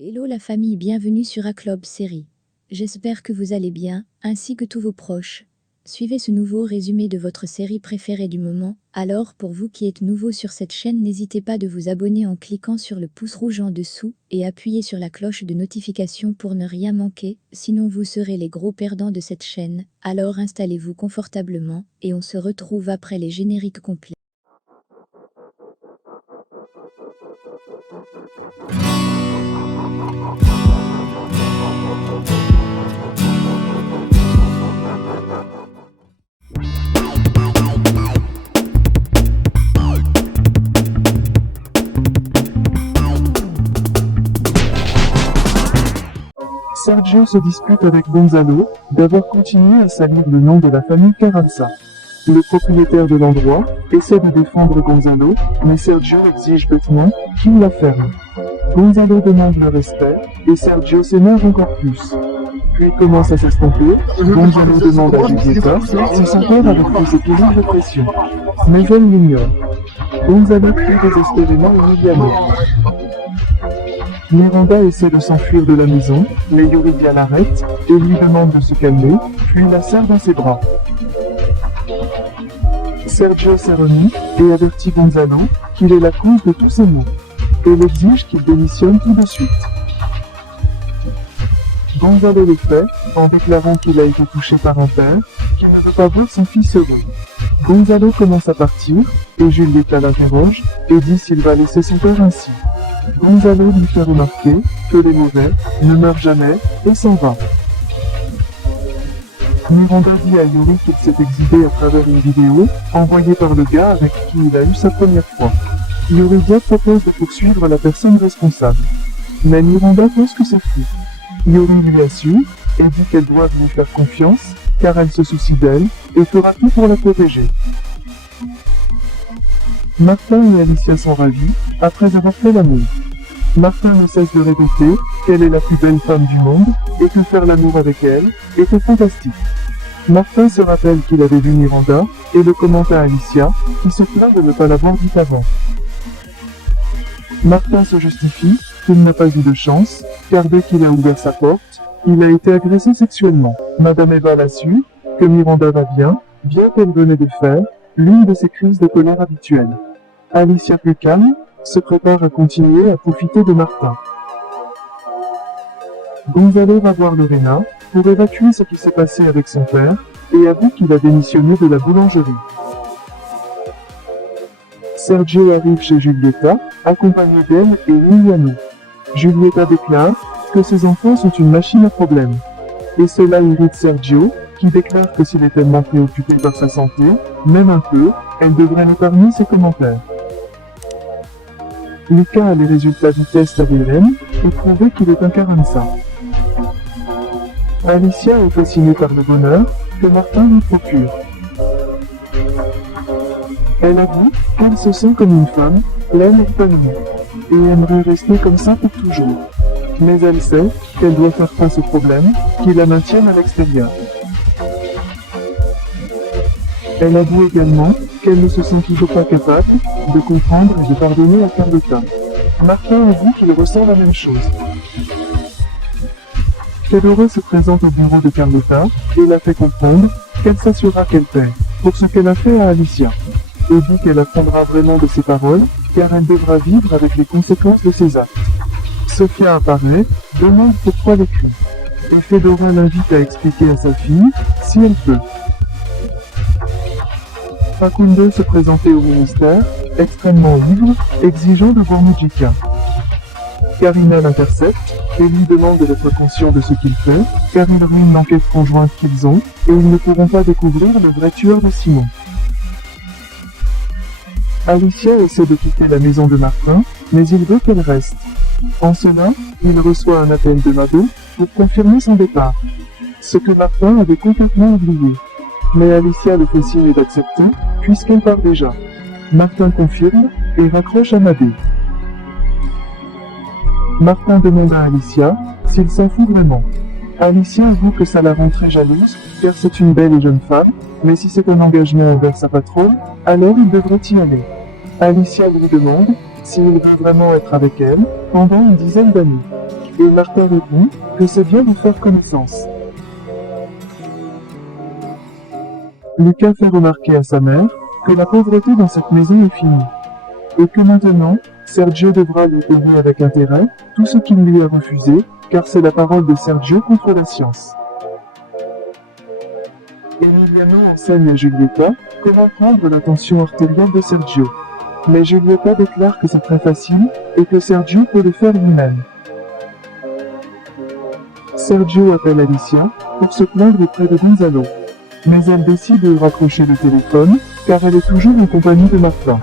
Hello la famille, bienvenue sur A-Club Série. J'espère que vous allez bien, ainsi que tous vos proches. Suivez ce nouveau résumé de votre série préférée du moment. Alors, pour vous qui êtes nouveau sur cette chaîne, n'hésitez pas de vous abonner en cliquant sur le pouce rouge en dessous et appuyez sur la cloche de notification pour ne rien manquer, sinon vous serez les gros perdants de cette chaîne. Alors installez-vous confortablement et on se retrouve après les génériques complets. Sergio se dispute avec Gonzalo d'avoir continué à salir le nom de la famille Carranza. Le propriétaire de l'endroit essaie de défendre Gonzalo, mais Sergio exige bêtement qu'il la ferme. Gonzalo demande le respect, et Sergio s'énerve encore plus. Puis commence à s'estomper, Gonzalo demande à Julieta si son père avait pris ses pilules de pression. Mais elle l'ignore. Gonzalo crie désespérément immédiatement. Miranda essaie de s'enfuir de la maison, mais Yuridia l'arrête et lui demande de se calmer, puis la serre dans ses bras. Sergio s'est remis et avertit Gonzalo qu'il est la cause de tous ces maux, et l'exige qu'il démissionne tout de suite. Gonzalo le fait en déclarant qu'il a été touché par un père qui ne veut pas voir son fils heureux. Gonzalo commence à partir, et Julieta l'interroge et dit s'il va laisser son père ainsi. Gonzalo lui fait remarquer que les mauvais ne meurent jamais et s'en va. Miranda dit à Yuri qu'il s'est exhibé à travers une vidéo envoyée par le gars avec qui il a eu sa première fois. Yuridia propose de poursuivre la personne responsable. Mais Miranda pense que c'est fou. Yuri lui assure et dit qu'elle doit lui faire confiance car elle se soucie d'elle et fera tout pour la protéger. Martin et Alicia sont ravis après avoir fait l'amour. Martin ne cesse de répéter qu'elle est la plus belle femme du monde et que faire l'amour avec elle était fantastique. Martin se rappelle qu'il avait vu Miranda et le commente à Alicia, qui se plaint de ne pas l'avoir dit avant. Martin se justifie qu'il n'a pas eu de chance, car dès qu'il a ouvert sa porte, il a été agressé sexuellement. Madame Eva l'assure que Miranda va bien qu'elle venait de faire l'une de ses crises de colère habituelles. Alicia, plus calme, se prépare à continuer à profiter de Martin. Gonzalo va voir Lorena pour évacuer ce qui s'est passé avec son père et avoue qu'il a démissionné de la boulangerie. Sergio arrive chez Julieta, accompagné d'elle et Emiliano. Julieta déclare que ses enfants sont une machine à problèmes. Et cela irrite Sergio, qui déclare que s'il est tellement préoccupé par sa santé, même un peu, elle devrait épargner ses commentaires. Lucas a les résultats du test ADN et prouvé qu'il est un Carranza. Alicia est fascinée par le bonheur que Martin lui procure. Elle avoue qu'elle se sent comme une femme, pleine et épanouie, et aimerait rester comme ça pour toujours. Mais elle sait qu'elle doit faire face aux problèmes qui la maintiennent à l'extérieur. Elle avoue également qu'elle ne se sent toujours pas capable de comprendre et de pardonner à Carlotta. Martin avoue qu'il ressent la même chose. Fedora se présente au bureau de Carlotta et la fait comprendre qu'elle s'assurera qu'elle paie pour ce qu'elle a fait à Alicia. Et dit qu'elle apprendra vraiment de ses paroles, car elle devra vivre avec les conséquences de ses actes. Sofia apparaît, demande pourquoi les cris, et Fedora l'invite à expliquer à sa fille si elle peut. Facundo se présentait au ministère, extrêmement ivre, exigeant de voir Mujica. Karina l'intercepte et lui demande d'être conscient de ce qu'il fait, car il ruine l'enquête conjointe qu'ils ont, et ils ne pourront pas découvrir le vrai tueur de Simon. Alicia essaie de quitter la maison de Martin, mais il veut qu'elle reste. En cela, il reçoit un appel de Mado pour confirmer son départ, ce que Martin avait complètement oublié. Mais Alicia le fait signe d'accepter, puisqu'elle part déjà. Martin confirme et raccroche à Mado. Martin demande à Alicia s'il s'en fout vraiment. Alicia avoue que ça la rend très jalouse, car c'est une belle et jeune femme, mais si c'est un engagement envers sa patronne, alors il devrait y aller. Alicia lui demande s'il veut vraiment être avec elle pendant une dizaine d'années. et Martha répond que c'est bien de faire connaissance. Lucas fait remarquer à sa mère que la pauvreté dans cette maison est finie, et que maintenant, Sergio devra lui payer avec intérêt tout ce qu'il lui a refusé, car c'est la parole de Sergio contre la science. Emiliano enseigne à Giulietta comment prendre l'attention artérielle de Sergio. Mais Giulietta déclare que c'est très facile et que Sergio peut le faire lui-même. Sergio appelle Alicia pour se plaindre auprès de Gonzalo. Mais elle décide de raccrocher le téléphone car elle est toujours en compagnie de Martha.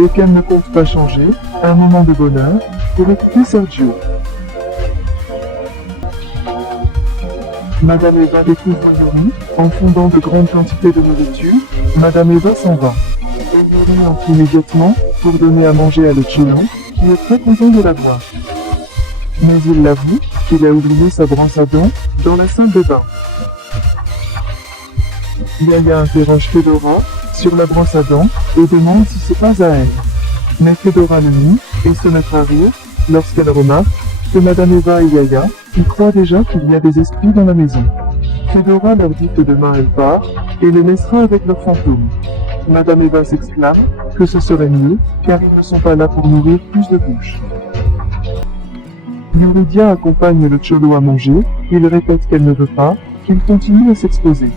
Et qu'elle ne compte pas changer un moment de bonheur pour écouter Sergio. Madame Eva découvre Yuri en fondant de grandes quantités de nourriture. Madame Eva s'en va. Et Yuri entre immédiatement pour donner à manger à Luciano, qui est très content de la voir. Mais il l'avoue qu'il a oublié sa brosse à dents dans la salle de bain. Yaya interroge Fedora sur la brosse à dents et demande si c'est pas à elle. Mais Fedora le nie et se met à rire lorsqu'elle remarque que Madame Eva et Yaya y croient déjà qu'il y a des esprits dans la maison. Fedora leur dit que demain elle part et les laissera avec leurs fantômes. Madame Eva s'exclame que ce serait mieux car ils ne sont pas là pour nourrir plus de bouches. Yuridia accompagne le Cholo à manger, il répète qu'elle ne veut pas, qu'il continue à s'exposer.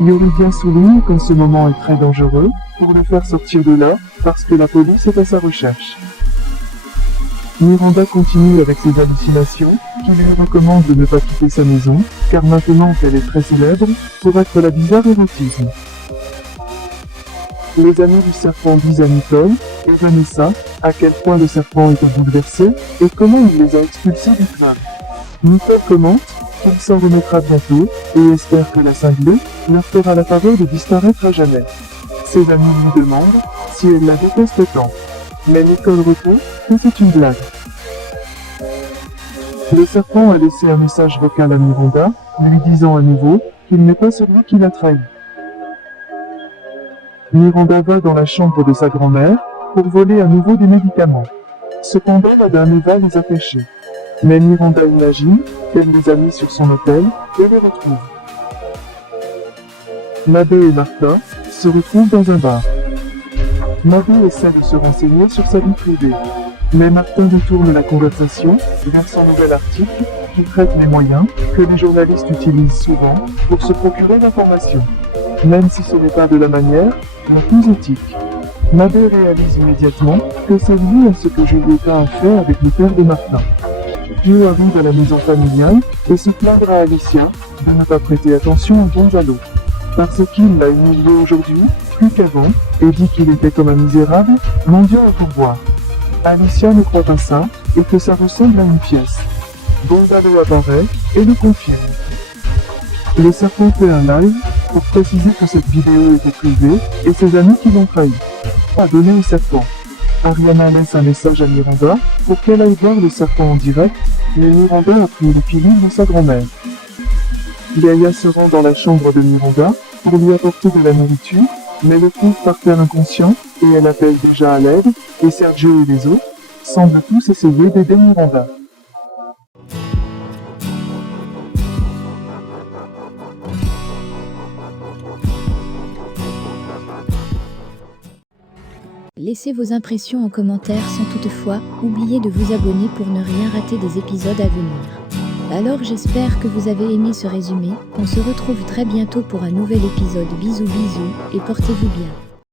Yuridia souligne que ce moment est très dangereux pour le faire sortir de là parce que la police est à sa recherche. Miranda continue avec ses hallucinations, qui lui recommande de ne pas quitter sa maison, car maintenant qu'elle est très célèbre, pour être la bizarre érotisme. Les amis du serpent disent à Nicole et Vanessa à quel point le serpent était bouleversé et comment il les a expulsés du club. Nicole commente qu'il s'en remettra bientôt et espère que la cinglée leur fera la faveur de disparaître à jamais. Ses amis lui demandent si elle la déteste tant. Mais Nicole répond que c'est une blague. Le serpent a laissé un message vocal à Miranda, lui disant à nouveau qu'il n'est pas celui qui l'a trahi. Miranda va dans la chambre de sa grand-mère pour voler à nouveau des médicaments. Cependant, Madame Eva les a pêchés. Mais Miranda imagine qu'elle les a mis sur son hôtel et les retrouve. Mabé et Martha se retrouvent dans un bar. Mabé essaie de se renseigner sur sa vie privée. Mais Martin détourne la conversation vers son nouvel article qui traite les moyens que les journalistes utilisent souvent pour se procurer l'information. Même si ce n'est pas de la manière la plus éthique. Mabé réalise immédiatement que c'est lié à ce que Giulietta a fait avec le père de Martin. Joe arrive à la maison familiale et se plaindra à Alicia de ne pas prêter attention à Gonzalo. Parce qu'il l'a humilié aujourd'hui, plus qu'avant, et dit qu'il était comme un misérable, mendiant au pourboire. Alicia ne croit pas ça, et que ça ressemble à une pièce. Gonzalo apparaît et le confirme. Le serpent fait un live pour préciser que cette vidéo était privée et ses amis qui l'ont trahi. A donné au serpent. Ariana laisse un message à Miranda pour qu'elle aille voir le serpent en direct, mais Miranda a pris le pilule de sa grand-mère. Yaya se rend dans la chambre de Miranda pour lui apporter de la nourriture, mais le trouve par terre inconscient et elle appelle déjà à l'aide, et Sergio et les autres semblent tous essayer d'aider Miranda. Laissez vos impressions en commentaire sans toutefois oublier de vous abonner pour ne rien rater des épisodes à venir. Alors j'espère que vous avez aimé ce résumé, on se retrouve très bientôt pour un nouvel épisode. Bisous bisous et portez-vous bien.